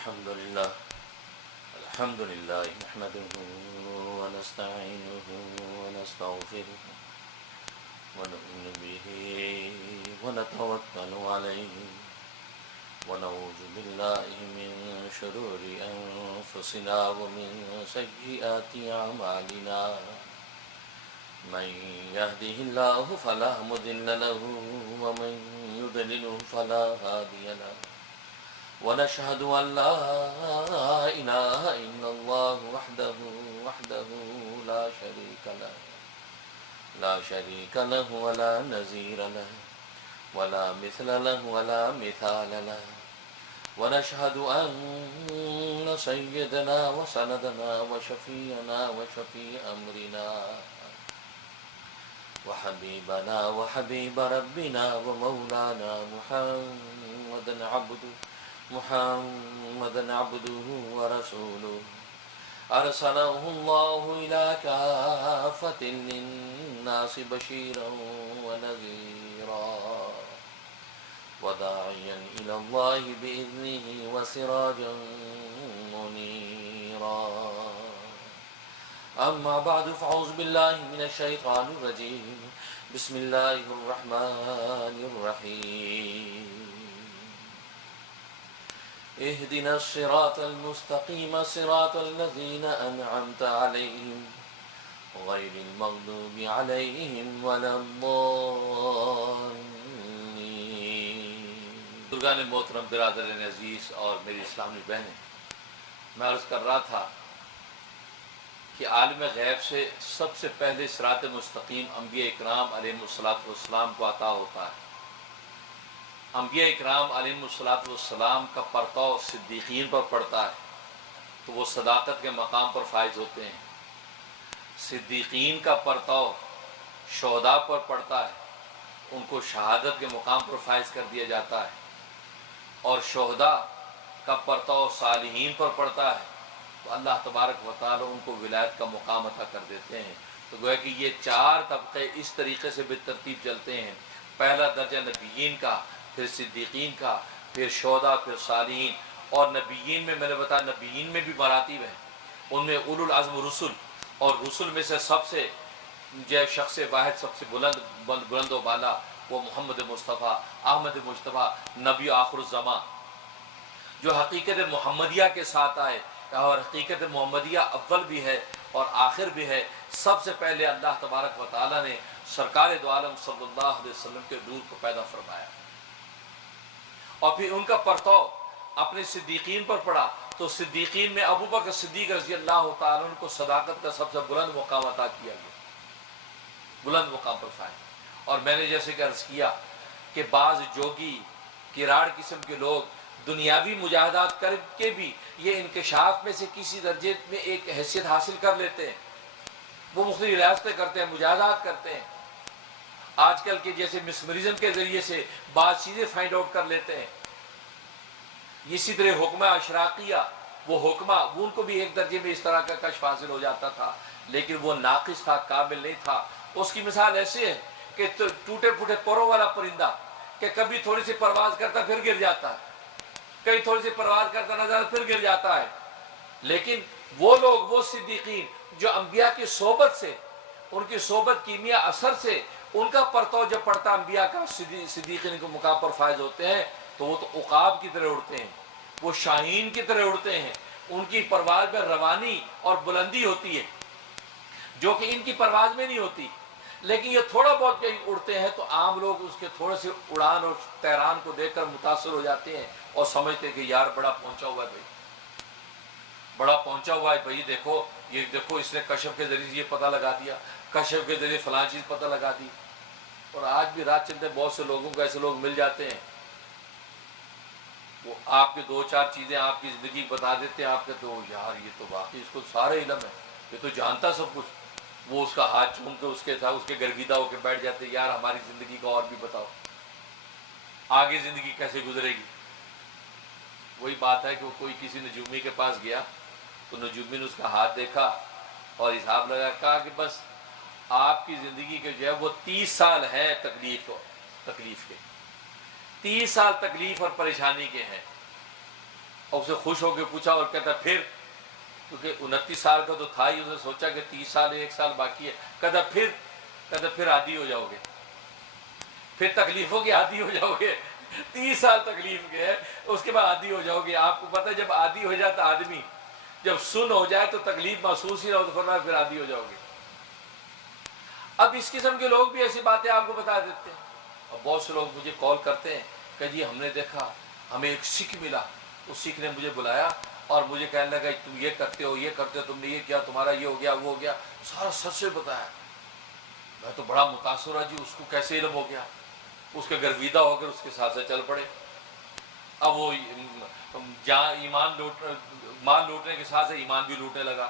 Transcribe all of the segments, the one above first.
الحمد لله نحمده ونستعينه ونستغفره ونؤمن به ونتوكل عليه ونعوذ بالله من شرور أنفسنا ومن سيئات أعمالنا من يهده الله فلا مضل له ومن يضلل فلا هادي له ونشهد أن لا إله إلا الله وحده لا شريك له ولا نظير له ولا مثل له ولا مثال له ونشهد أن سيدنا وسندنا وشفيعنا وشفيع أمرنا وحبيبنا وحبيب ربنا ومولانا محمدا عبده ورسوله أرسله الله إلى كافة للناس بشيرا ونذيرا وداعيا إلى الله بإذنه وسراجا منيرا أما بعد فأعوذ بالله من الشيطان الرجيم بسم الله الرحمن الرحيم اهدنا الصراط المستقيم صراط الذين أنعمت عليهم غير المغضوب عليهم ولا الضالين. بزرگان محترم، برادران عزیز اور میری اسلامی بہنیں، میں عرض کر رہا تھا کہ عالم غیب سے سب سے پہلے صراط مستقیم انبیاء اکرام علیہ السلام کو عطا ہوتا ہے. انبیاء اکرام علیہ السلام کا پرتو صدیقین پر پڑتا ہے تو وہ صداقت کے مقام پر فائز ہوتے ہیں. صدیقین کا پرتو شہداء پر پڑتا ہے، ان کو شہادت کے مقام پر فائز کر دیا جاتا ہے. اور شہداء کا پرتو صالحین پر پڑتا ہے تو اللہ تبارک و تعالی ان کو ولایت کا مقام عطا کر دیتے ہیں. تو گویا کہ یہ چار طبقے اس طریقے سے بالترتیب چلتے ہیں. پہلا درجہ نبیین کا، پھر صدیقین کا، پھر شہداء، پھر صالحین. اور نبیین میں نے بتایا نبیین میں بھی مراتب ہیں، ان میں اولو العزم رسل، اور رسل میں سے سب سے جو شخص واحد سب سے بلند و بالا وہ محمد مصطفیٰ احمد مجتبیٰ نبی آخر الزمان، جو حقیقت محمدیہ کے ساتھ آئے. اور حقیقت محمدیہ اول بھی ہے اور آخر بھی ہے. سب سے پہلے اللہ تبارک و تعالیٰ نے سرکار دو عالم صلی اللہ علیہ وسلم کے نور کو پیدا فرمایا، اور پھر ان کا پرتو اپنے صدیقین پر پڑا. تو صدیقین میں ابو بکر صدیق رضی اللہ تعالیٰ عنہ کو صداقت کا سب سے بلند مقام عطا کیا گیا، بلند مقام پر فائز. اور میں نے جیسے کہ عرض کیا کہ بعض جوگی کراڑ قسم کے لوگ دنیاوی مجاہدات کر کے بھی یہ انکشاف میں سے کسی درجے میں ایک حیثیت حاصل کر لیتے ہیں. وہ مختلف ریاستیں کرتے ہیں، مجاہدات کرتے ہیں. آج کل کے جیسے مسمرزم کے ذریعے سے بعض چیزیں فائنڈ آؤٹ کر لیتے ہیں. اسی طرح حکمہ اشراقیہ، وہ حکمہ وہ ان کو بھی ایک درجے میں اس طرح کا کشف حاصل ہو جاتا تھا، لیکن وہ ناقص تھا، کامل نہیں تھا. اس کی مثال ایسے ہے کہ ٹوٹے پھوٹے پروں والا پرندہ کہ کبھی تھوڑی سی پرواز کرتا پھر گر جاتا ہے، کہیں تھوڑی سی پرواز کرتا نظر پھر گر جاتا ہے. لیکن وہ لوگ، وہ صدیقین جو انبیاء کی صحبت سے، ان کی صحبت کیمیا اثر سے ان کا پرتو جب پڑتا انبیاء کا، صدیقین کے مقام پر فائز ہوتے ہیں تو وہ تو عقاب کی طرح اڑتے ہیں، وہ شاہین کی طرح اڑتے ہیں. ان کی پرواز میں روانی اور بلندی ہوتی ہے جو کہ ان کی پرواز میں نہیں ہوتی. لیکن یہ تھوڑا بہت کہیں اڑتے ہیں تو عام لوگ اس کے تھوڑے سے اڑان اور طیران کو دیکھ کر متاثر ہو جاتے ہیں اور سمجھتے ہیں کہ یار بڑا پہنچا ہوا ہے بھائی، بڑا پہنچا ہوا ہے بھائی، دیکھو یہ دیکھو اس نے کشف کے ذریعے یہ پتہ لگا دیا، کشف کے ذریعے فلاں چیز پتہ لگا دی. اور آج بھی رات چلتے بہت سے لوگوں کو ایسے لوگ مل جاتے ہیں، وہ آپ کے دو چار چیزیں آپ کی زندگی بتا دیتے ہیں. آپ کہتے ہو یار یہ تو واقعی اس کو سارا علم ہے، یہ تو جانتا سب کچھ. وہ اس کا ہاتھ چوم کے اس کے گرگیدہ ہو کے بیٹھ جاتے ہیں، یار ہماری زندگی کا اور بھی بتاؤ، آگے زندگی کیسے گزرے گی. وہی بات ہے کہ وہ کوئی کسی نجومی کے پاس گیا تو نجومی نے اس کا ہاتھ دیکھا اور حساب لگا، کہا کہ بس آپ کی زندگی کے جو ہے وہ 30 سال ہے تکلیف کے، 30 سال تکلیف اور پریشانی کے ہیں. اور اسے خوش ہو کے پوچھا اور کہتا پھر، کیونکہ 29 سال کا تو تھا ہی، اسے سوچا کہ 30 سال 1 سال باقی ہے، کہتا پھر عادی ہو جاؤ گے، پھر تکلیفوں کے عادی ہو جاؤ گے، 30 سال تکلیف کے ہے، اس کے بعد عادی ہو جاؤ گے۔ آپ کو پتہ ہے جب عادی ہو جاتا آدمی، جب سن ہو جائے تو تکلیف محسوس ہی نہ ہو تو فرمایا پھر عادی ہو جاؤ گے۔ اب اس قسم کے لوگ بھی ایسی باتیں آپ کو بتا دیتے ہیں، اور بہت سے لوگ مجھے کال کرتے ہیں کہ جی ہم نے دیکھا، ہمیں ایک سکھ ملا، اس سکھ نے مجھے بلایا اور مجھے کہنے لگا تم یہ کرتے ہو، تم نے یہ کیا، تمہارا یہ ہو گیا، وہ ہو گیا، سارا سچ سے بتایا۔ میں تو بڑا متاثر ہوا، جی اس کو کیسے علم ہو گیا؟ اس کے گرویدہ ہو کر اس کے ساتھ سے چل پڑے۔ اب وہ مال لوٹنے کے ساتھ سے ایمان بھی لوٹنے لگا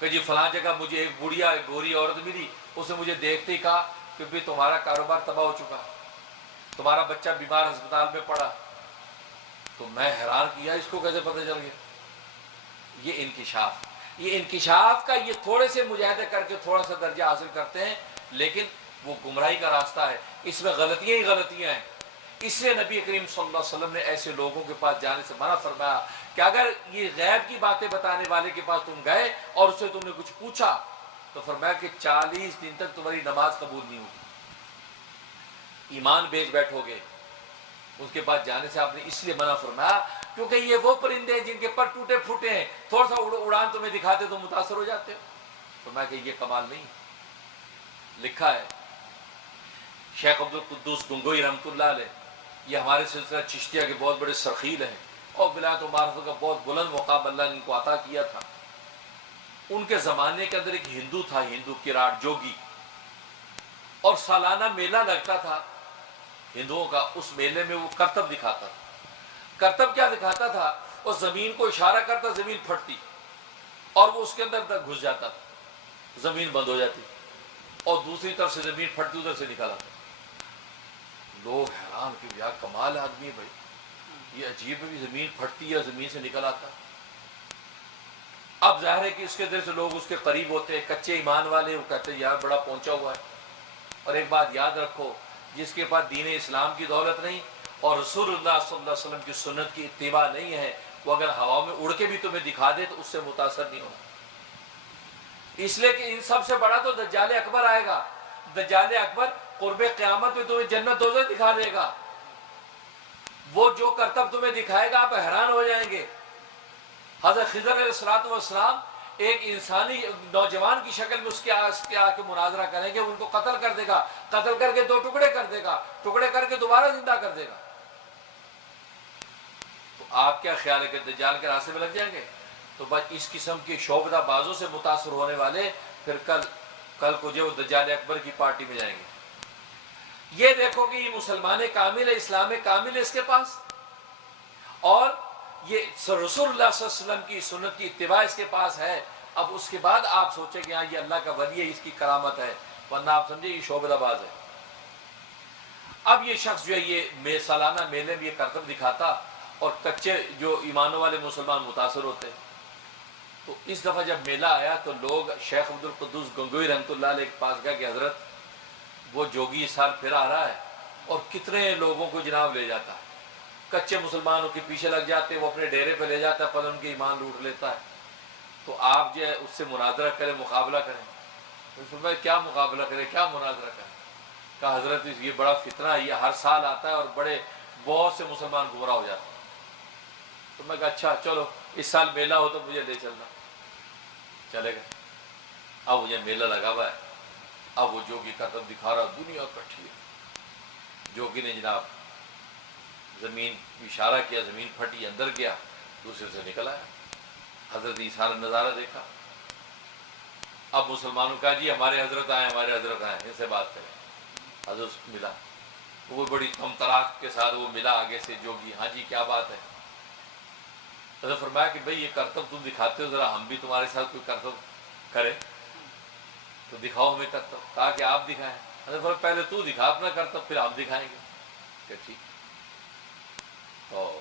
کہ جی فلاں جگہ مجھے ایک بڑھیا ایک گوری عورت ملی، اس نے مجھے دیکھتے ہی کہا کہ بھی تمہارا کاروبار تباہ ہو چکا، تمہارا بچہ بیمار ہسپتال میں پڑا۔ تو میں حیران کیا اس کو کیسے پتہ چل گیا؟ یہ انکشاف کا یہ تھوڑے سے مجاہدے کر کے تھوڑا سا درجہ حاصل کرتے ہیں، لیکن وہ گمراہی کا راستہ ہے، اس میں غلطیاں ہی غلطیاں ہیں۔ اس لیے نبی کریم صلی اللہ علیہ وسلم نے ایسے لوگوں کے پاس جانے سے منع فرمایا کہ اگر یہ غیب کی باتیں بتانے والے کے پاس تم گئے اور اس سے تم نے کچھ پوچھا تو فرمایا کہ 40 دن تک تمہاری نماز قبول نہیں ہوگی، ایمان بیچ بیٹھو گے۔ اس کے پاس جانے سے آپ نے اس لیے منع فرمایا کیونکہ یہ وہ پرندے ہیں جن کے پر ٹوٹے پھوٹے ہیں، تھوڑا سا اڑان تمہیں دکھاتے تو متاثر ہو جاتے ہو۔ فرمایا کہ یہ کمال نہیں۔ لکھا ہے شیخ عبد القدوس گنگوئی رحمۃ اللہ علیہ، یہ ہمارے سلسلہ چشتیہ کے بہت بڑے سرخیل ہیں اور ولایت و معرفت کا بہت بلند مقام اللہ نے ان کو عطا کیا تھا۔ ان کے زمانے کے اندر ایک ہندو تھا، ہندو کراٹ جوگی، اور سالانہ میلہ لگتا تھا ہندوؤں کا۔ اس میلے میں وہ کرتب دکھاتا تھا۔ کرتب کیا دکھاتا تھا؟ وہ زمین کو اشارہ کرتا، زمین پھٹتی اور وہ اس کے اندر تک گھس جاتا تھا، زمین بند ہو جاتی اور دوسری طرف سے زمین پھٹتی ادھر سے نکل آتا۔ لوگ حیران کہ یار کمال آدمی ہے بھائی، یہ عجیب ہے بھی زمین پھٹتی ہے زمین سے نکل آتا۔ اب ظاہر ہے کہ اس کے در سے لوگ اس کے قریب ہوتے ہیں، کچے ایمان والے، وہ کہتے ہیں یار بڑا پہنچا ہوا ہے۔ اور ایک بات یاد رکھو، جس کے پاس دین اسلام کی دولت نہیں اور رسول اللہ صلی اللہ علیہ وسلم کی سنت کی اتباع نہیں ہے، وہ اگر ہوا میں اڑ کے بھی تمہیں دکھا دے تو اس سے متاثر نہیں ہونا۔ اس لیے کہ ان سب سے بڑا تو دجال اکبر آئے گا۔ دجال اکبر قرب قیامت میں تمہیں جنت دوزخ دکھا دے گا۔ وہ جو کرتب تمہیں دکھائے گا آپ حیران ہو جائیں گے۔ حضرت خضر علیہ السلام ایک انسانی نوجوان کی شکل میں اس کے آ کے مناظرہ کریں گے، ان کو قتل کر دے گا، قتل کر کے 2 ٹکڑے کر دے گا، ٹکڑے کر کے دوبارہ زندہ کر دے گا۔ تو آپ کیا خیال ہے کہ دجال کے راستے میں لگ جائیں گے؟ تو بس اس قسم کی شعبدہ بازوں سے متاثر ہونے والے پھر کل کو جو دجال اکبر کی پارٹی میں جائیں گے۔ یہ دیکھو کہ یہ مسلمان کامل ہے، اسلام کامل ہے اس کے پاس، اور یہ رسول اللہ صلی اللہ علیہ وسلم کی سنت کی اتباع اس کے پاس ہے۔ اب اس کے بعد آپ سوچیں کہ ہاں یہ اللہ کا ولی ہے، اس کی کرامت ہے، ورنہ آپ سمجھے یہ شعبدہ باز ہے۔ اب یہ شخص جو ہے یہ سالانہ میلے میں یہ کرتب دکھاتا اور کچے جو ایمانوں والے مسلمان متاثر ہوتے۔ تو اس دفعہ جب میلہ آیا تو لوگ شیخ عبد القدوس گنگوئی رحمۃ اللہ علیہ کے پاس گیا کہ حضرت وہ جوگی اس سال پھر آ رہا ہے اور کتنے لوگوں کو جناب لے جاتا ہے، کچے مسلمانوں کے پیچھے لگ جاتے، وہ اپنے ڈیرے پہ لے جاتا ہے، پر ان کے ایمان لوٹ لیتا ہے۔ تو آپ جو ہے اس سے مناظرہ کریں، مقابلہ کریں۔ تو فرمایا کیا مقابلہ کریں، کیا مناظرہ کریں؟ کہا حضرت یہ بڑا فتنہ ہے، یہ ہر سال آتا ہے اور بہت سے مسلمان گمراہ ہو جاتے ہیں۔ تو میں کہا اچھا چلو اس سال میلہ ہو تو مجھے لے چلنا۔ چلے گئے۔ اب مجھے میلہ لگا ہوا ہے، اب وہ جوگی کرتب دکھا رہا، دنیا کٹھی ہے۔ جوگی نے جناب زمین اشارہ کیا، زمین پھٹی، اندر گیا، دوسرے سے نکل آیا۔ حضرت نے سارا نظارہ دیکھا۔ اب مسلمانوں کا جی ہمارے حضرت آئے، ہمارے حضرت آئے، ان سے بات کریں۔ حضرت اس کو ملا، وہ بڑی تمطراق کے ساتھ وہ ملا آگے سے جوگی، ہاں جی کیا بات ہے؟ حضرت فرمایا کہ بھئی یہ کرتب تم دکھاتے ہو، ذرا ہم بھی تمہارے ساتھ کوئی کرتب کریں تو دکھاؤ ہمیں کرتب۔ کہا کہ آپ دکھائیں۔ حضرت فرمایا پہلے تو دکھا اپنا کرتب پھر ہم دکھائیں گے۔ کہ ٹھیک۔ تو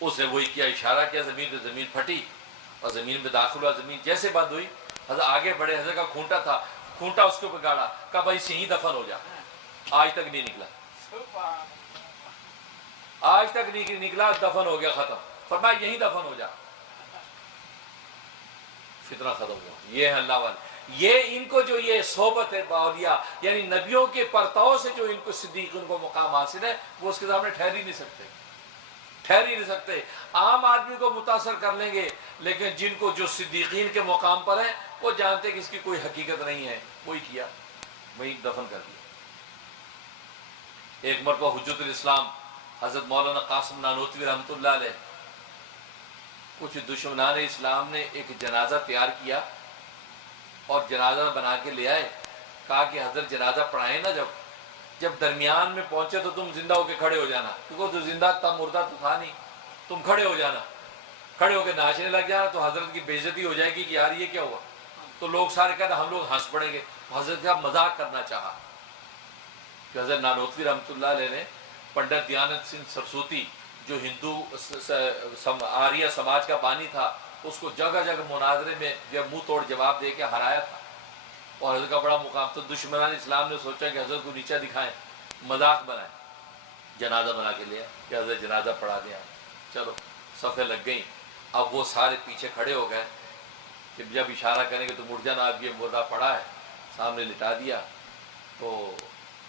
اس نے وہی کیا، اشارہ کیا زمین پہ، زمین پھٹی اور زمین میں داخل ہوا۔ زمین جیسے بند ہوئی حضرت آگے بڑھے، حضرت کا کھونٹا تھا، کھونٹا اس کے اوپر گاڑا، کہا بھائی یہیں دفن ہو جا، آج تک نہیں نکلا۔ آج تک نکلا، دفن ہو گیا، ختم. فرمایا یہیں دفن ہو جا. فتنہ ختم ہوا. یہ ہے اللہ والے. یہ ان کو جو یہ صحبت ہے باولیاء، یعنی نبیوں کے پرتاؤ سے جو ان کو صدیق ان کو مقام حاصل ہے، وہ اس کے سامنے ٹھہر ہی نہیں سکتے، ٹھہر ہی نہیں سکتے. عام آدمی کو متاثر کر لیں گے، لیکن جن کو جو صدیقین کے مقام پر ہیں وہ جانتے کہ اس کی کوئی حقیقت نہیں ہے، وہی کیا، وہی دفن کر دیا. ایک مرتبہ حجت الاسلام حضرت مولانا قاسم نانوتوی رحمۃ اللہ علیہ، کچھ دشمنان اسلام نے ایک جنازہ تیار کیا اور جنازہ بنا کے لے آئے. کہا کہ حضرت جنازہ پڑھائیں نا، جب درمیان میں پہنچے تو تم زندہ ہو کے کھڑے ہو جانا، کیونکہ تو زندہ تھا، مردہ تو تھا نہیں. تم کھڑے ہو جانا، کھڑے ہو کے ناچنے لگ جانا، تو حضرت کی بے عزتی ہو جائے گی کہ یار یہ کیا ہوا. تو لوگ سارے کہتے ہم لوگ ہنس پڑیں گے. حضرت کا مذاق کرنا چاہا کہ حضرت نانوتوی رحمۃ اللہ علیہ نے پنڈت دیانت سنگھ سرسوتی جو ہندو آریہ سماج کا بانی تھا، اس کو جگہ جگہ مناظرے میں جب منہ توڑ جواب دے کے ہرایا تھا، اور حضرت کا بڑا مقام. تو دشمنان اسلام نے سوچا کہ حضرت کو نیچا دکھائیں، مذاق بنائیں. جنازہ بنا کے لیا کہ حضرت جنازہ پڑھا دیا. چلو صفیں لگ گئیں. اب وہ سارے پیچھے کھڑے ہو گئے کہ جب اشارہ کریں گے تو مڑ جانا، اب یہ مردہ پڑا ہے، سامنے لٹا دیا. تو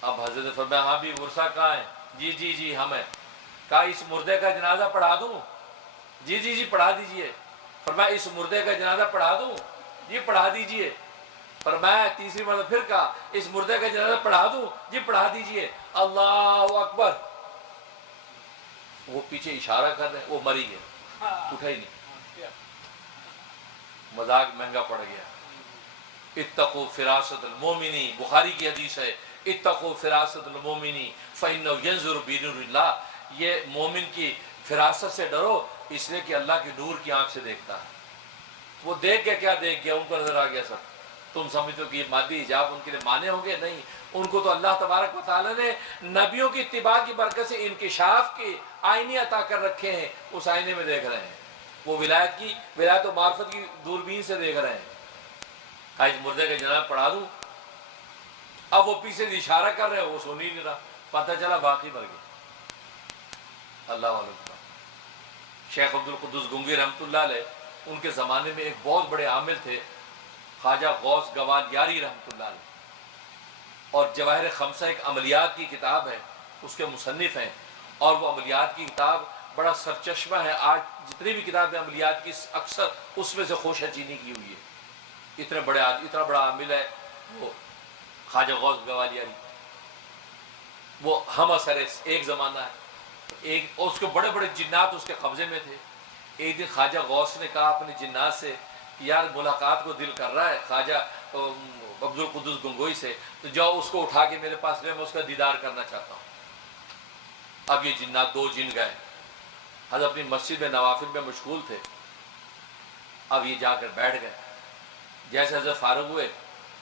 اب حضرت نے فرمایا ہاں بھی ورثہ کہاں ہے؟ جی جی جی ہم ہیں. کہا اس مردے کا جنازہ پڑھا دوں؟ جی جی جی پڑھا دیجئے. فرمایا اس مردے کا جنازہ پڑھا دوں؟ جی پڑھا دیجئے. فرمایا تیسری مرتبہ پھر کہا اس مردے کا جنازہ پڑھا دوں؟ جی پڑھا دیجئے. اللہ اکبر. وہ پیچھے اشارہ کر رہے ہیں، وہ مری گیا، اٹھا ہی نہیں. مذاق مہنگا پڑ گیا. اتقوا فراست المومنی، بخاری کی حدیث ہے، اتقوا فراست المومنی فإنه ينظر بنور اللہ. یہ مومن کی فراست سے ڈرو، اس لیے کہ اللہ کی نور کی آنکھ سے دیکھتا ہے. وہ دیکھ کے کیا دیکھ گیا؟ ان کو نظر آ گیا سب. تم سمجھو کہ یہ مادی حجاب ان کے لیے مانے ہوں گے؟ نہیں. ان کو تو اللہ تبارک و تعالیٰ نے نبیوں کی اتباع کی برکت سے انکشاف کے آئینے عطا کر رکھے ہیں. اس آئینے میں دیکھ رہے ہیں، وہ ولایت و معرفت کی دوربین سے دیکھ رہے ہیں. آج مردے کا جنازہ پڑھا دوں؟ اب وہ پیچھے سے اشارہ کر رہے ہیں، وہ سن ہی نہیں رہا. پتہ چلا باقی مر گئے. اللہ والوں کا شیخ عبد القدوس گنگوی رحمۃ اللہ علیہ، ان کے زمانے میں ایک بہت بڑے عامل تھے، خواجہ غوث گوال یاری رحمۃ اللہ علیہ. اور جواہر خمسہ ایک عملیات کی کتاب ہے، اس کے مصنف ہیں. اور وہ عملیات کی کتاب بڑا سرچشمہ ہے. آج جتنی بھی کتابیں عملیات کی اکثر اس میں سے خوشہ چینی کی ہوئی ہے. اتنا بڑا عامل ہے وہ خواجہ غوث گوال یاری. وہ ہم اثر ایک زمانہ ہے. اس کے بڑے بڑے جنات اس کے قبضے میں تھے. ایک دن خواجہ غوث نے کہا اپنے جنات سے کہ یار ملاقات کو دل کر رہا ہے خواجہ عبد القدوس گنگوئی سے، تو جاؤ اس کو اٹھا کے میرے پاس لے، میں اس کا دیدار کرنا چاہتا ہوں. اب یہ جنات دو جن گئے. حضرت اپنی مسجد میں نوافل میں مشغول تھے. اب یہ جا کر بیٹھ گئے. جیسے حضرت فارغ ہوئے،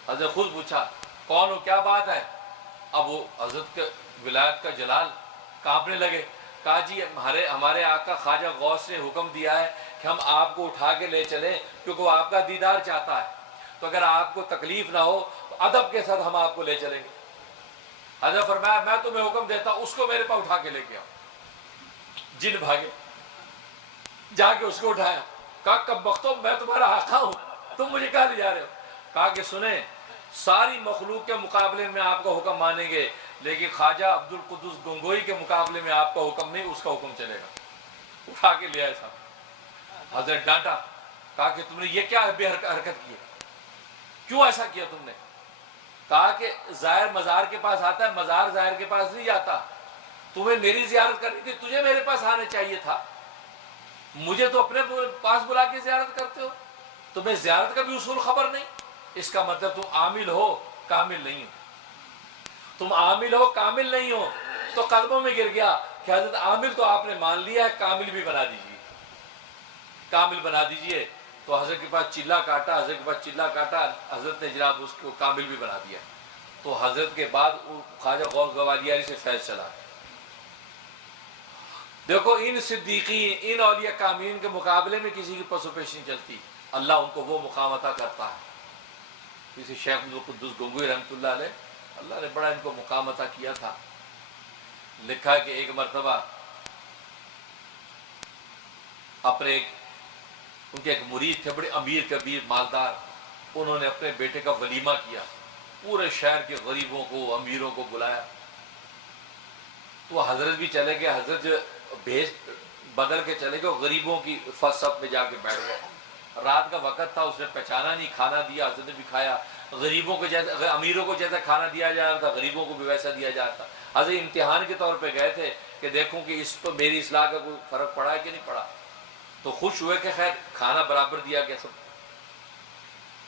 حضرت خود پوچھا کون ہو، کیا بات ہے؟ اب وہ حضرت کے ولایت کا جلال کانپنے لگے. کہا جی ہمارے آقا خواجہ غوث نے حکم دیا ہے کہ ہم آپ کو اٹھا کے لے چلیں، کیونکہ وہ آپ کا دیدار چاہتا ہے. تو اگر آپ کو تکلیف نہ ہو تو ادب کے ساتھ ہم آپ کو لے چلیں گے. حضرت فرمایا میں تمہیں حکم دیتا ہوں اس کو میرے پاس اٹھا کے لے کے آؤ. جن بھاگے، جا کے اس کو اٹھایا. کہا کب بختو میں تمہارا آقا ہوں، تم مجھے کہاں لے جا رہے ہو؟ کہا کہ سنیں، ساری مخلوق کے مقابلے میں آپ کا حکم مانیں گے، لیکن خواجہ عبد القدوس گنگوئی کے مقابلے میں آپ کا حکم نہیں، اس کا حکم چلے گا. اٹھا کے لے آئے صاحب. حضرت ڈانٹا. کہا کہ تم نے یہ کیا بے حرکت کی ہے، کیوں ایسا کیا تم نے؟ کہا کہ زائر مزار کے پاس آتا ہے، مزار زائر کے پاس نہیں جاتا. تمہیں میری زیارت کرنی تھی، تجھے میرے پاس آنا چاہیے تھا. مجھے تو اپنے پاس بلا کے زیارت کرتے ہو. تمہیں زیارت کا بھی اصول خبر نہیں. اس کا مطلب تم عامل ہو، کامل نہیں ہو. تم عامل ہو، کامل نہیں ہو. تو قدموں میں گر گیا کہ حضرت عامل تو آپ نے مان لیا ہے، کامل بھی بنا دیجیے، کامل بنا دیجیے. تو حضرت کے پاس چلا کاٹا، حضرت کے پاس چلا کاٹا، حضرت نے جناب اس کو کامل بھی بنا دیا. تو حضرت کے بعد خواجہ غوث گوالیاری سے فیض چلا. دیکھو ان صدیقین، ان اولیاء کاملین کے مقابلے میں کسی کی پس و پیش نہیں چلتی. اللہ ان کو وہ مقام عطا کرتا ہے. کسی شیخ عبد القدوس گنگوئی رحمۃ اللہ علیہ، اللہ نے بڑا ان کو مقام عطا کیا تھا. لکھا ہے کہ ایک مرتبہ اپنے ان کے ایک مرید تھے بڑے امیر کبیر مالدار، انہوں نے اپنے بیٹے کا ولیمہ کیا، پورے شہر کے غریبوں کو امیروں کو بلایا، تو حضرت بھی چلے گئے، حضرت جو بھیس بدل کے چلے گئے، غریبوں کی صف میں جا کے بیٹھ گئے، رات کا وقت تھا، اس نے پہچانا نہیں، کھانا دیا، حضرت نے بھی کھایا، غریبوں کو جیسے امیروں کو جیسا کھانا دیا جا رہا تھا غریبوں کو بھی ویسا دیا جا رہا تھا۔ حضرت امتحان کے طور پہ گئے تھے کہ دیکھوں کہ اس پر میری اصلاح کا کوئی فرق پڑا ہے کہ نہیں پڑا، تو خوش ہوئے کہ خیر کھانا برابر دیا گیا سب۔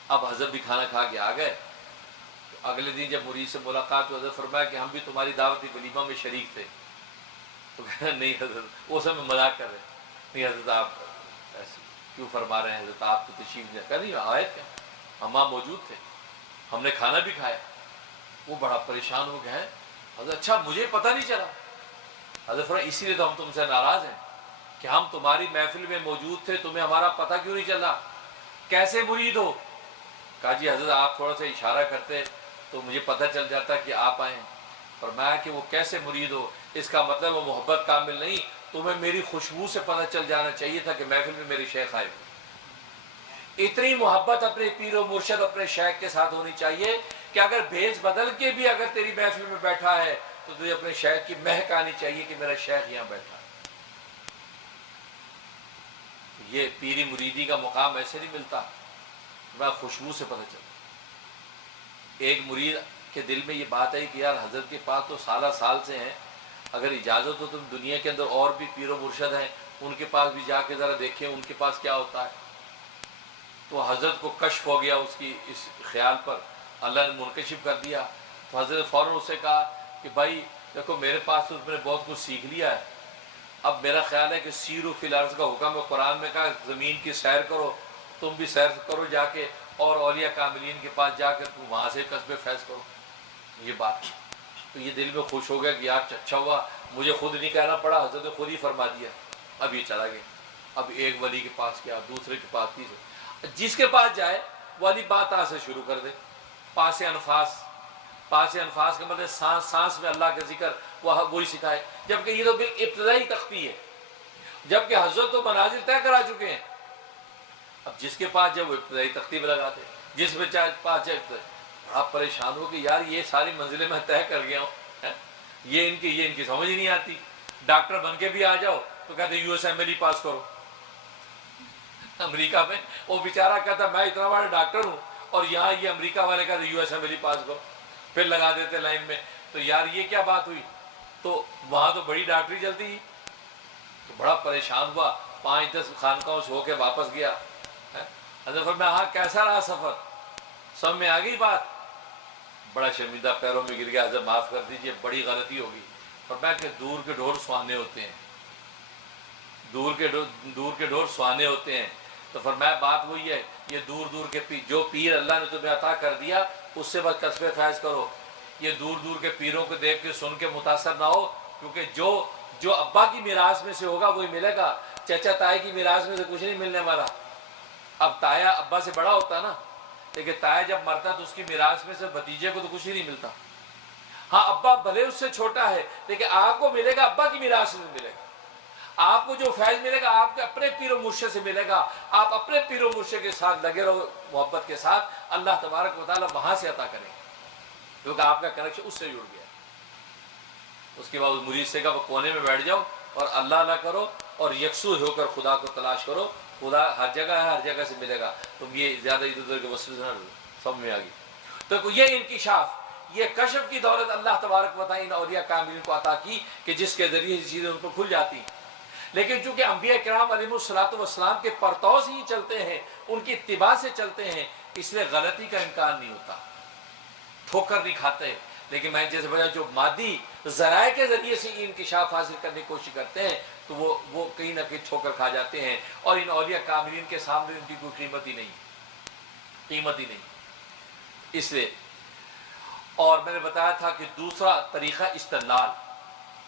اب حضرت بھی کھانا کھا کے آ گئے، اگلے دن جب مرید سے ملاقات تو حضرت فرمایا کہ ہم بھی تمہاری دعوتی ولیمہ میں شریک تھے، تو کہا نہیں حضرت، وہ سب میں مذاق کر رہے ہیں، نہیں حضرت آپ ایسے کیوں فرما رہے ہیں، حضرت آپ تو تشریف نہیں، کہا نہیں آئے کیا، ہم وہاں موجود تھے، ہم نے کھانا بھی کھایا۔ وہ بڑا پریشان ہو گئے، حضرت اچھا مجھے پتہ نہیں چلا۔ حضرت فرمایا اسی لیے تو ہم تم سے ناراض ہیں کہ ہم تمہاری محفل میں موجود تھے، تمہیں ہمارا پتہ کیوں نہیں چلا، کیسے مرید ہو؟ کہا جی حضرت آپ تھوڑا سا اشارہ کرتے تو مجھے پتہ چل جاتا کہ آپ آئے ہیں۔ فرمایا کہ وہ کیسے مرید ہو، اس کا مطلب وہ محبت کامل نہیں، تمہیں میری خوشبو سے پتہ چل جانا چاہیے تھا کہ محفل میں میرے شیخ آئے۔ اتنی محبت اپنے پیر و مرشد اپنے شیخ کے ساتھ ہونی چاہیے کہ اگر بھیس بدل کے بھی اگر تیری محفل میں بیٹھا ہے تو تجھے اپنے شیخ کی مہک آنی چاہیے کہ میرا شیخ یہاں بیٹھا ہے۔ یہ پیری مریدی کا مقام ایسے نہیں ملتا، میں خوشبو سے پتہ چلتا۔ ایک مرید کے دل میں یہ بات ہے کہ یار حضرت کے پاس تو سالہ سال سے ہیں، اگر اجازت ہو تو دنیا کے اندر اور بھی پیر و مرشد ہیں، ان کے پاس بھی جا کے ذرا دیکھیں ان کے پاس کیا ہوتا ہے۔ تو حضرت کو کشف ہو گیا اس کی اس خیال پر، اللہ نے منکشف کر دیا۔ تو حضرت فوراً اس سے کہا کہ بھائی دیکھو میرے پاس تو تم نے بہت کچھ سیکھ لیا ہے، اب میرا خیال ہے کہ سیرو فی الارض کا حکم ہے، قرآن میں کہا زمین کی سیر کرو، تم بھی سیر کرو جا کے، اور اولیاء کاملین کے پاس جا کر تم وہاں سے کسب فیض کرو۔ یہ بات تو یہ دل میں خوش ہو گیا کہ یار اچھا ہوا مجھے خود نہیں کہنا پڑا، حضرت نے خود ہی فرما دیا۔ اب یہ چلا گیا، اب ایک ولی کے پاس گیا، دوسرے کے پاس، تیسرے، جس کے پاس جائے والی بات آ سے شروع کر دے۔ پاس انفاس، پاس انفاس کا مطلب سانس سانس میں اللہ کا ذکر، وہی سکھائے، جبکہ یہ تو ابتدائی تختی ہے، جبکہ حضرت تو منازل طے کرا چکے ہیں۔ اب جس کے پاس جب وہ ابتدائی تختی میں لگاتے، جس میں پاس جائے آپ پریشان ہو کہ یار یہ ساری منزلیں میں طے کر گیا ہوں، یہ ان کی سمجھ ہی نہیں آتی۔ ڈاکٹر بن کے بھی آ جاؤ تو کہتے U S M L pass کرو۔ امریکہ میں وہ بیچارہ کہتا میں اتنا بڑا ڈاکٹر ہوں، اور یہاں یہ امریکہ والے کہتے U S M L pass کرو، پھر لگا دیتے لائن میں، تو یار یہ کیا بات ہوئی؟ تو وہاں تو بڑی ڈاکٹری چلتی ہی، تو بڑا پریشان ہوا، 5-10 خانقاہوں سے ہو کے واپس گیا۔ حضرت فرمایا ہاں کیسا رہا سفر، سب میں آ گئی بات؟ بڑا شرمندہ پیروں میں گر گیا، حضرت معاف کر دیجئے بڑی غلطی ہوگی۔ فرمایا کہ دور کے ڈھور سہانے ہوتے ہیں، دور کے ڈھور سہانے ہوتے ہیں۔ تو فرمایا بات وہی ہے، یہ دور دور کے پیر، جو پیر اللہ نے تمہیں عطا کر دیا اس سے بس کسب فیض کرو، یہ دور دور کے پیروں کو دیکھ کے سن کے متاثر نہ ہو، کیونکہ جو ابا کی میراث میں سے ہوگا وہی ملے گا، چچا تائی کی میراث میں سے کچھ نہیں ملنے والا۔ اب تایا ابا سے بڑا ہوتا ہے نا، لیکن تایا جب مرتا تو اس کی میراث میں سے بھتیجے کو تو کچھ ہی نہیں ملتا۔ ہاں ابا بھلے اس سے چھوٹا ہے، لیکن آپ کو ملے گا ابا کی میراث میں ملے گا، آپ کو جو فیض ملے گا آپ کے اپنے پیر و مرشد سے ملے گا، آپ اپنے پیر و مرشد کے ساتھ لگے رہو محبت کے ساتھ، اللہ تبارک و تعالیٰ وہاں سے عطا کرے گا، کیونکہ آپ کا کنیکشن اس سے جڑ گیا۔ اس کے بعد مرید سے کہا وہ کونے میں بیٹھ جاؤ اور اللہ اللہ کرو اور یکسو ہو کر خدا کو تلاش کرو، خدا ہر جگہ ہے، ہر جگہ سے ملے گا، تم یہ زیادہ ادھر ادھر کے وسیلے سے سب میں آ گئی۔ تو یہ انکشاف، یہ کشف کی دولت اللہ تبارک و تعالیٰ ان اولیاء کاملین کو عطا کی کہ جس کے ذریعے یہ چیزیں ان پر کھل جاتی ہیں۔ لیکن چونکہ انبیاء کرام علیہم الصلوۃ والسلام کے پرتو سے ہی چلتے ہیں، ان کی اتباع سے چلتے ہیں، اس لیے غلطی کا امکان نہیں ہوتا، ٹھوکر نہیں کھاتے۔ لیکن میں جیسے بتایا جو مادی ذرائع کے ذریعے سے انکشاف حاصل کرنے کی کوشش کرتے ہیں تو وہ کہیں نہ کہیں ٹھوکر کھا جاتے ہیں، اور ان اولیاء کاملین کے سامنے ان کی کوئی قیمت ہی نہیں۔ اس لیے اور میں نے بتایا تھا کہ دوسرا طریقہ استدلال،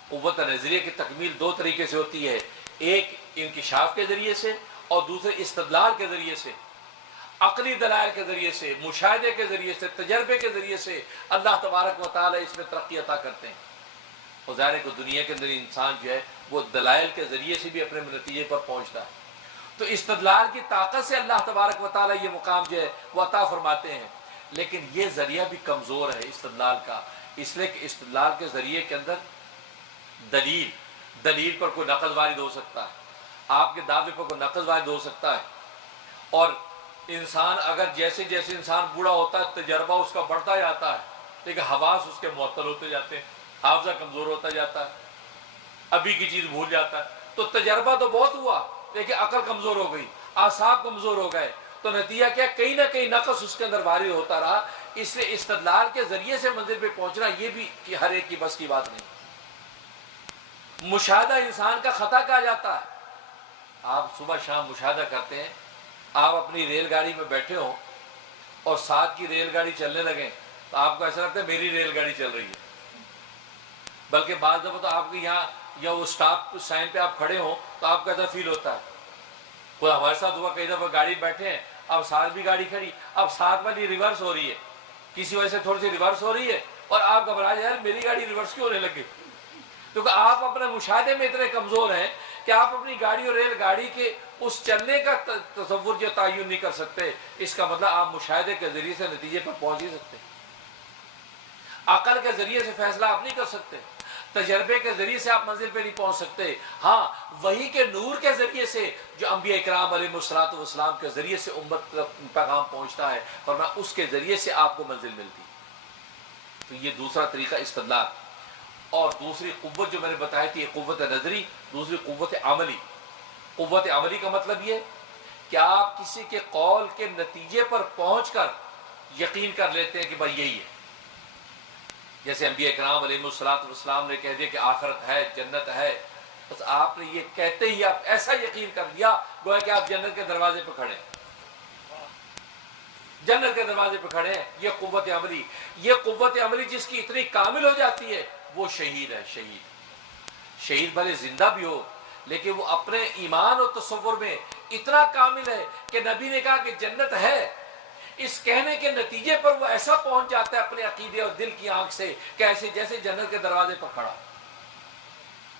قوت نظریہ کی تکمیل 2 طریقے سے ہوتی ہے، ایک انکشاف کے ذریعے سے اور دوسرے استدلال کے ذریعے سے، عقلی دلائل کے ذریعے سے، مشاہدے کے ذریعے سے، تجربے کے ذریعے سے اللہ تبارک و تعالیٰ اس میں ترقی عطا کرتے ہیں۔ اور ظاہر ہے کہ دنیا کے اندر انسان جو ہے وہ دلائل کے ذریعے سے بھی اپنے نتیجے پر پہنچتا ہے، تو استدلال کی طاقت سے اللہ تبارک و تعالیٰ یہ مقام جو ہے وہ عطا فرماتے ہیں، لیکن یہ ذریعہ بھی کمزور ہے استدلال کا، اس لیے کہ استدلال کے ذریعے کے اندر دلیل پر کوئی نقض وارد ہو سکتا ہے، آپ کے دعوے پر کوئی نقض وارد ہو سکتا ہے، اور انسان اگر جیسے جیسے انسان بوڑھا ہوتا ہے تجربہ اس کا بڑھتا جاتا ہے، لیکن حواس اس کے معطل ہوتے جاتے ہیں، حافظہ کمزور ہوتا جاتا ہے، ابھی کی چیز بھول جاتا ہے، تو تجربہ تو بہت ہوا لیکن عقل کمزور ہو گئی، اعصاب کمزور ہو گئے، تو نتیجہ کیا، کہیں نہ کہیں نقص اس کے اندر وارد ہوتا رہا۔ اس لیے استدلال کے ذریعے سے منزل پہ پہنچنا یہ بھی کہ ہر ایک کی بس کی بات نہیں۔ مشاہدہ انسان کا خطا کہا جاتا ہے۔ آپ صبح شام مشاہدہ کرتے ہیں، آپ اپنی ریل گاڑی میں بیٹھے ہوں اور ساتھ کی ریل گاڑی چلنے لگیں تو آپ کو ایسا لگتا ہے میری ریل گاڑی چل رہی ہے، بلکہ بعض دفعہ تو آپ کے یہاں یا وہ اسٹاپ سائن پہ آپ کھڑے ہوں تو آپ کو ایسا فیل ہوتا ہے۔ کوئی ہمارے ساتھ ہوا، کئی دفعہ گاڑی بیٹھے ہیں، اب ساتھ بھی گاڑی کھڑی، اب ساتھ والی ریورس ہو رہی ہے، کسی وجہ سے تھوڑی سی ریورس ہو رہی ہے اور آپ گھبرا جائے، یار میری گاڑی ریورس کیوں ہونے لگی؟ کیونکہ آپ اپنے مشاہدے میں اتنے کمزور ہیں کہ آپ اپنی گاڑی اور ریل گاڑی کے اس چلنے کا تصور جو تعین نہیں کر سکتے۔ اس کا مطلب آپ مشاہدے کے ذریعے سے نتیجے پر پہنچ ہی سکتے، عقل کے ذریعے سے فیصلہ آپ نہیں کر سکتے، تجربے کے ذریعے سے آپ منزل پہ نہیں پہنچ سکتے۔ ہاں، وحی کے نور کے ذریعے سے جو انبیاء اکرام علیہ الصلوۃ والسلام کے ذریعے سے امت تک پیغام پہنچتا ہے، فرمایا اس کے ذریعے سے آپ کو منزل ملتی ہے۔ تو یہ دوسرا طریقہ استدلال۔ اور دوسری قوت جو میں نے بتائی تھی، قوت نظری، دوسری قوت عملی۔ قوت عملی کا مطلب یہ کہ آپ کسی کے قول کے نتیجے پر پہنچ کر یقین کر لیتے ہیں کہ بھائی یہی ہے۔ جیسے انبیاء کرام علیہ الصلوۃ والسلام نے کہہ دیا کہ آخرت ہے، جنت ہے، بس آپ نے یہ کہتے ہی آپ ایسا یقین کر لیا گویا کہ آپ جنت کے دروازے پہ کھڑے ہیں، جنت کے دروازے پہ کھڑے ہیں۔ یہ قوت عملی، یہ قوت عملی جس کی اتنی کامل ہو جاتی ہے وہ شہید ہے۔ شہید بھلے زندہ بھی ہو لیکن وہ اپنے ایمان اور تصور میں اتنا کامل ہے کہ نبی نے کہا کہ جنت ہے، اس کہنے کے نتیجے پر وہ ایسا پہنچ جاتا ہے اپنے عقیدے اور دل کی آنکھ سے کہ ایسے جیسے جنت کے دروازے پر کھڑا۔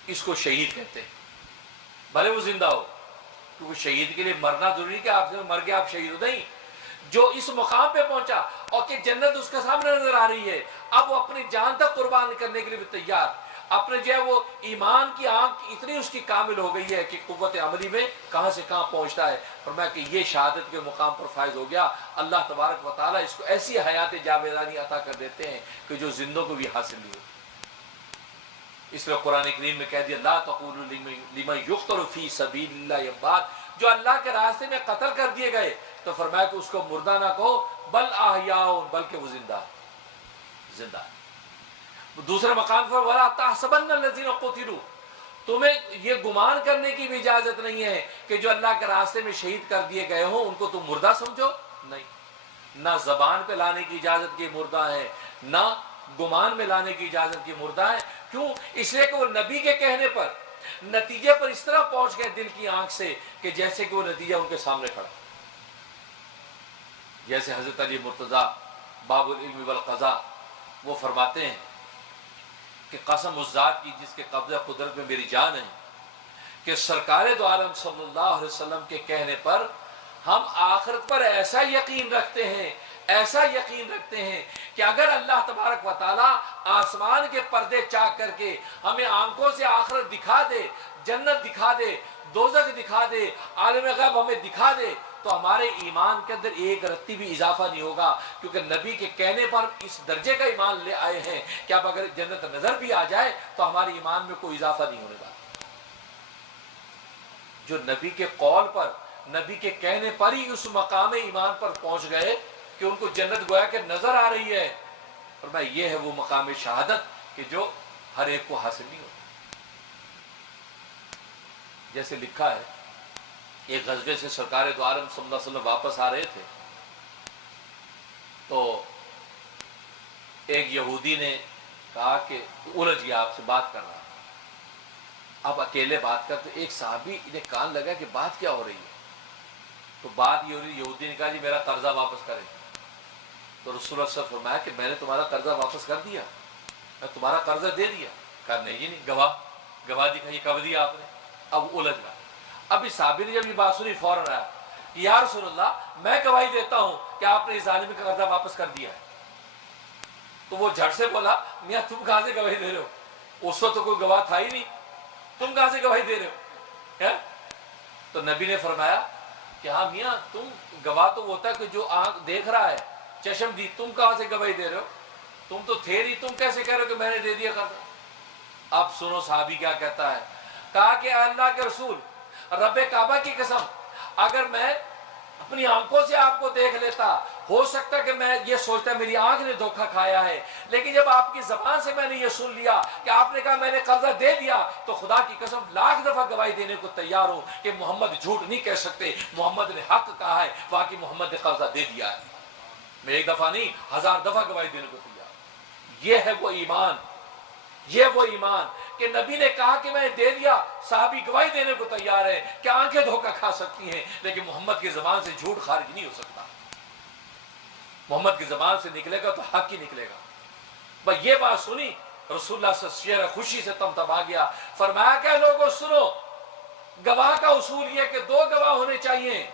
اس کو شہید کہتے ہیں، بھلے وہ زندہ ہو، کیونکہ شہید کے لیے مرنا ضروری نہیں کہ آپ سے مر گیا آپ شہید ہو، نہیں۔ جو اس مقام پہ پہنچا اور کہ جنت اس کے سامنے نظر آ رہی ہے، اب وہ اپنی جان تک قربان کرنے کے لیے بھی تیار، اپنے جو ہے وہ ایمان کی آنکھ اتنی اس کی کامل ہو گئی ہے کہ قوت عملی میں کہاں سے کہاں پہنچتا ہے۔ فرمایا کہ یہ شہادت کے مقام پر فائز ہو گیا، اللہ تبارک و تعالیٰ اس کو ایسی حیات جاویدانی عطا کر دیتے ہیں کہ جو زندوں کو بھی حاصل نہیں ہوتی۔ اس لیے قرآن کریم میں کہہ دیا لا تقولوا لمن یقتل فی سبیل اللہ اموات، جو اللہ کے راستے میں قتل کر دیے گئے تو فرمایا کہ اس کو مردہ نہ کہو، بل احیاء، بلکہ وہ زندہ زندہ۔ دوسرے مقام پر ولا تحسبن الذین قتلوا، تمہیں یہ گمان کرنے کی بھی اجازت نہیں ہے کہ جو اللہ کے راستے میں شہید کر دیے گئے ہوں ان کو تم مردہ سمجھو، نہیں۔ نہ زبان پہ لانے کی اجازت کی مردہ ہے، نہ گمان میں لانے کی اجازت کی مردہ ہے۔ کیوں؟ اس لیے کہ وہ نبی کے کہنے پر نتیجے پر اس طرح پہنچ گئے دل کی آنکھ سے کہ جیسے کہ وہ نتیجہ ان کے سامنے کھڑا۔ جیسے حضرت علی مرتضیٰ باب العلم والقضاء وہ فرماتے ہیں کہ قسم اس ذات کی جس کے قبضہ قدرت میں میری جان ہے کہ سرکار دو عالم صلی اللہ علیہ وسلم کے کہنے پر ہم آخرت پر ایسا یقین رکھتے ہیں، ایسا یقین رکھتے ہیں کہ اگر اللہ تبارک و تعالیٰ آسمان کے پردے چاک کر کے ہمیں آنکھوں سے آخرت دکھا دے، جنت دکھا دے، دوزخ دکھا دے، عالم غیب ہمیں دکھا دے، تو ہمارے ایمان کے اندر ایک رتی بھی اضافہ نہیں ہوگا، کیونکہ نبی کے کہنے پر اس درجے کا ایمان لے آئے ہیں کہ اب اگر جنت نظر بھی آ جائے تو ہمارے ایمان میں کوئی اضافہ نہیں ہونے گا۔ جو نبی کے قول پر، نبی کے کہنے پر ہی اس مقام ایمان پر پہنچ گئے کہ ان کو جنت گویا کہ نظر آ رہی ہے، فرمایا یہ ہے وہ مقام شہادت کہ جو ہر ایک کو حاصل نہیں ہوتا۔ جیسے لکھا ہے ایک غزوے سے سرکار دو عالم صلی اللہ علیہ وسلم واپس آ رہے تھے تو ایک یہودی نے کہا کہ الجھ گیا، آپ سے بات کر رہا، آپ اکیلے بات کرتے۔ ایک صحابی نے کان لگا کہ بات کیا ہو رہی ہے، تو بات یہ ہو رہی، یہودی نے کہا جی میرا قرضہ واپس کریں۔ تو رسول اللہ صلی اللہ علیہ وسلم فرمایا کہ میں نے تمہارا قرضہ واپس کر دیا، میں تمہارا قرضہ دے دیا۔ کہا نہیں جی نہیں، گواہ دکھائیے، کب دیا آپ نے؟ اب الجھ گیا۔ اب اس صحابی نے جب یہ بات سنی فوراً آیا کہ یا رسول اللہ میں گواہی دیتا ہوں کہ آپ نے اس ظالم کا قرضہ واپس کر دیا ہے. تو وہ جھٹ سے بولا میاں تم کہاں سے گواہی دے رہے ہو؟ اس وقت تو کوئی گواہ تھا ہی نہیں، تم کہاں سے گواہی دے رہے ہو؟ تو نبی نے فرمایا کہ ہاں میاں تم گواہ تو ہوتا ہے کہ جو آنکھ دیکھ رہا ہے، چشم دی، تم کہاں سے گواہی دے رہے ہو؟ تم تو تھے نہیں، تم کیسے کہہ رہے ہو کہ میں نے دے دیا قرضہ؟ اب سنو صحابی کیا کہتا ہے. کہا کہ اللہ کے رسول، رب کعبہ کی قسم، اگر میں اپنی آنکھوں سے آپ کو دیکھ لیتا ہو سکتا کہ میں یہ سوچتا میری آنکھ نے دھوکہ کھایا ہے، لیکن جب آپ کی زبان سے میں نے یہ سن لیا کہ آپ نے کہا میں نے قرضہ دے دیا، تو خدا کی قسم لاکھ دفعہ گواہی دینے کو تیار ہوں کہ محمد جھوٹ نہیں کہہ سکتے، محمد نے حق کہا ہے، باقی محمد نے قرضہ دے دیا ہے. میں ایک دفعہ نہیں 1000 دفعہ گواہی دینے کو تیار. یہ ہے وہ ایمان، یہ وہ ایمان کہ نبی نے کہا کہ میں نے دے دیا، صحابی گواہی دینے کو تیار ہے کہ آنکھیں دھوکہ کھا سکتی ہیں لیکن محمد کی زبان سے جھوٹ خارج نہیں ہو سکتا. محمد کی زبان سے نکلے گا تو حق ہی نکلے گا. بس یہ بات سنی رسول اللہ صلی اللہ علیہ وسلم خوشی سے تمتما گیا. فرمایا کہ لوگوں سنو، گواہ کا اصول یہ کہ 2 گواہ ہونے چاہیے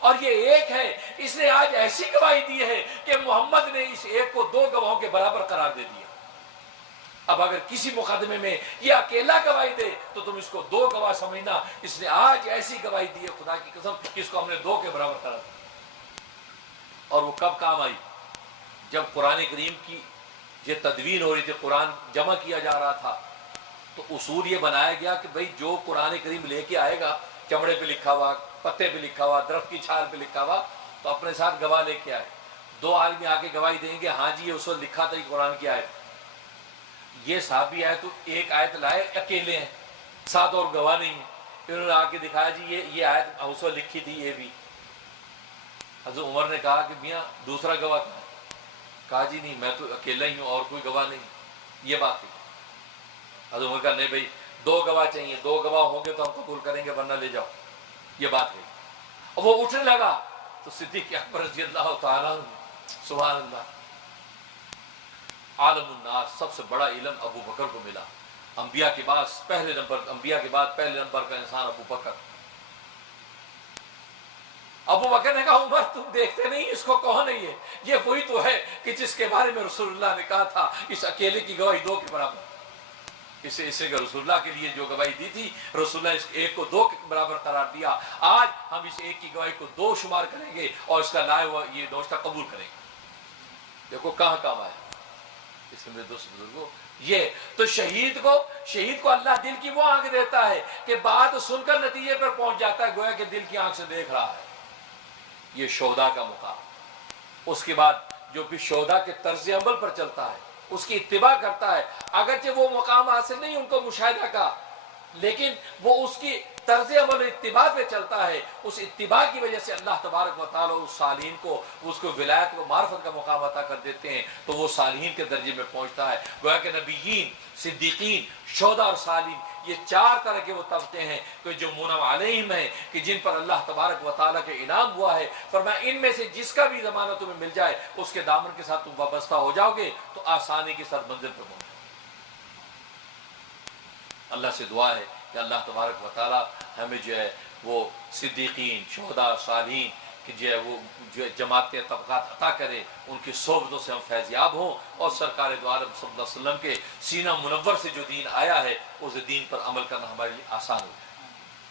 اور یہ ایک ہے. اس نے آج ایسی گواہی دی ہے کہ محمد نے اس ایک کو 2 گواہوں کے برابر قرار دے دیا. اب اگر کسی مقدمے میں یہ اکیلا گواہی دے تو تم اس کو 2 گواہ سمجھنا. اس نے آج ایسی گواہی دی ہے خدا کی قسم کہ اس کو ہم نے 2 کے برابر قرار دیا. اور وہ کب کام آئی؟ جب قرآن کریم کی یہ تدوین ہو رہی تھی، قرآن جمع کیا جا رہا تھا، تو اصول یہ بنایا گیا کہ بھئی جو قرآن کریم لے کے آئے گا، چمڑے پہ لکھا ہوا، پتے پہ لکھا ہوا، درخت کی چھال پہ لکھا ہوا، تو اپنے ساتھ گواہ لے کے آئے. 2 آدمی آ کے گواہی دیں گے ہاں جی یہ اس وقت لکھا تھا یہ قرآن کی آیت. یہ صحابی آئے تو ایک آیت لائے، اکیلے ہیں، ساتھ اور گواہ نہیں ہیں. انہوں نے آ کے دکھایا جی یہ آیت اس وقت لکھی تھی یہ بھی. حضرت عمر نے کہا کہ میاں دوسرا گواہ کہاں ہے؟ کہا جی نہیں میں تو اکیلا ہی ہوں اور کوئی گواہ نہیں. یہ بات ہے. حضرت عمر کہا نہیں بھائی 2 گواہ چاہیے، 2 گواہ ہوں گے تو ہم قبول کریں گے ورنہ لے جاؤ. یہ بات ہے. اور وہ اٹھنے لگا تو صدیق اکبر رضی اللہ تعالیٰ سبحان اللہ، عالم الناس، سب سے بڑا علم ابو بکر کو ملا. انبیاء کے بعد پہلے نمبر کا انسان ابو بکر. ابو بکر نے کہا عمر تم دیکھتے نہیں اس کو کون ہے؟ یہ وہی تو ہے کہ جس کے بارے میں رسول اللہ نے کہا تھا اس اکیلے کی گواہی 2 کے برابر. اسے رسول اللہ کے لیے جو گواہی دی تھی رسول اللہ اس ایک کو 2 کے برابر قرار دیا. آج ہم اس ایک کی گواہی کو 2 شمار کریں گے اور اس کا لائے ہوا یہ نوشتہ قبول کریں گے. دیکھو کہاں کام آیا. اس میں دوست بزرگوں یہ تو شہید کو اللہ دل کی وہ آنکھ دیتا ہے کہ بات سن کر نتیجے پر پہنچ جاتا ہے گویا کہ دل کی آنکھ سے دیکھ رہا ہے. یہ شہداء کا مقام. اس کے بعد جو بھی شہداء کے طرز عمل پر چلتا ہے اس کی اتباع کرتا ہے، اگرچہ وہ مقام حاصل نہیں ان کو مشاہدہ کا، لیکن وہ اس کی طرز عمل اتباع پہ چلتا ہے. اس اتباع کی وجہ سے اللہ تبارک و تعالیٰ اس صالحین کو اس کو ولایت و معرفت کا مقام عطا کر دیتے ہیں تو وہ صالحین کے درجے میں پہنچتا ہے. گویا کہ نبیین، صدیقین، شہداء اور صالحین یہ 4 طرح کے وہ طبقے ہیں کہ جو منعم علیہم ہیں کہ جن پر اللہ تبارک و تعالیٰ کے انعام ہوا ہے. فرمایا ان میں سے جس کا بھی زمانہ تمہیں مل جائے اس کے دامن کے ساتھ تم وابستہ ہو جاؤ گے تو آسانی کے ساتھ منزل پر پہنچ. اللہ سے دعا ہے کہ اللہ تبارک و تعالیٰ ہمیں جو ہے وہ صدیقین، شہداء، صالحین کہ جو ہے وہ جو جماعتیں طبقات عطا کرے، ان کی صحبتوں سے ہم فیضیاب ہوں اور سرکار دو عالم صلی اللہ علیہ وسلم کے سینہ منور سے جو دین آیا ہے اس دین پر عمل کرنا ہمارے لیے آسان ہو جائے.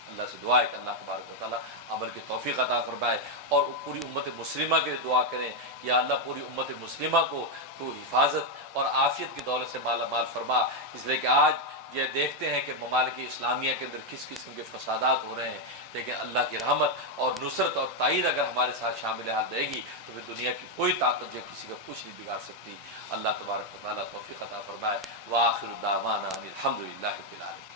اللہ سے دعا ہے کہ اللہ تبارک و تعالیٰ عمل کی توفیق عطا فرمائے اور پوری امت مسلمہ کے لیے دعا کریں یا اللہ پوری امت مسلمہ کو تو حفاظت اور عافیت کی دولت سے مالا مال فرما. اس لیے کہ آج یہ دیکھتے ہیں کہ ممالک اسلامیہ کے اندر کس قسم کے فسادات ہو رہے ہیں، لیکن اللہ کی رحمت اور نصرت اور تائید اگر ہمارے ساتھ شامل حال رہے گی تو پھر دنیا کی کوئی طاقت جو کسی کا کچھ نہیں بگاڑ سکتی. اللہ تبارک و تعالیٰ توفیق عطا فرمائے. وآخر دعوانا الحمد للہ رب العالمین.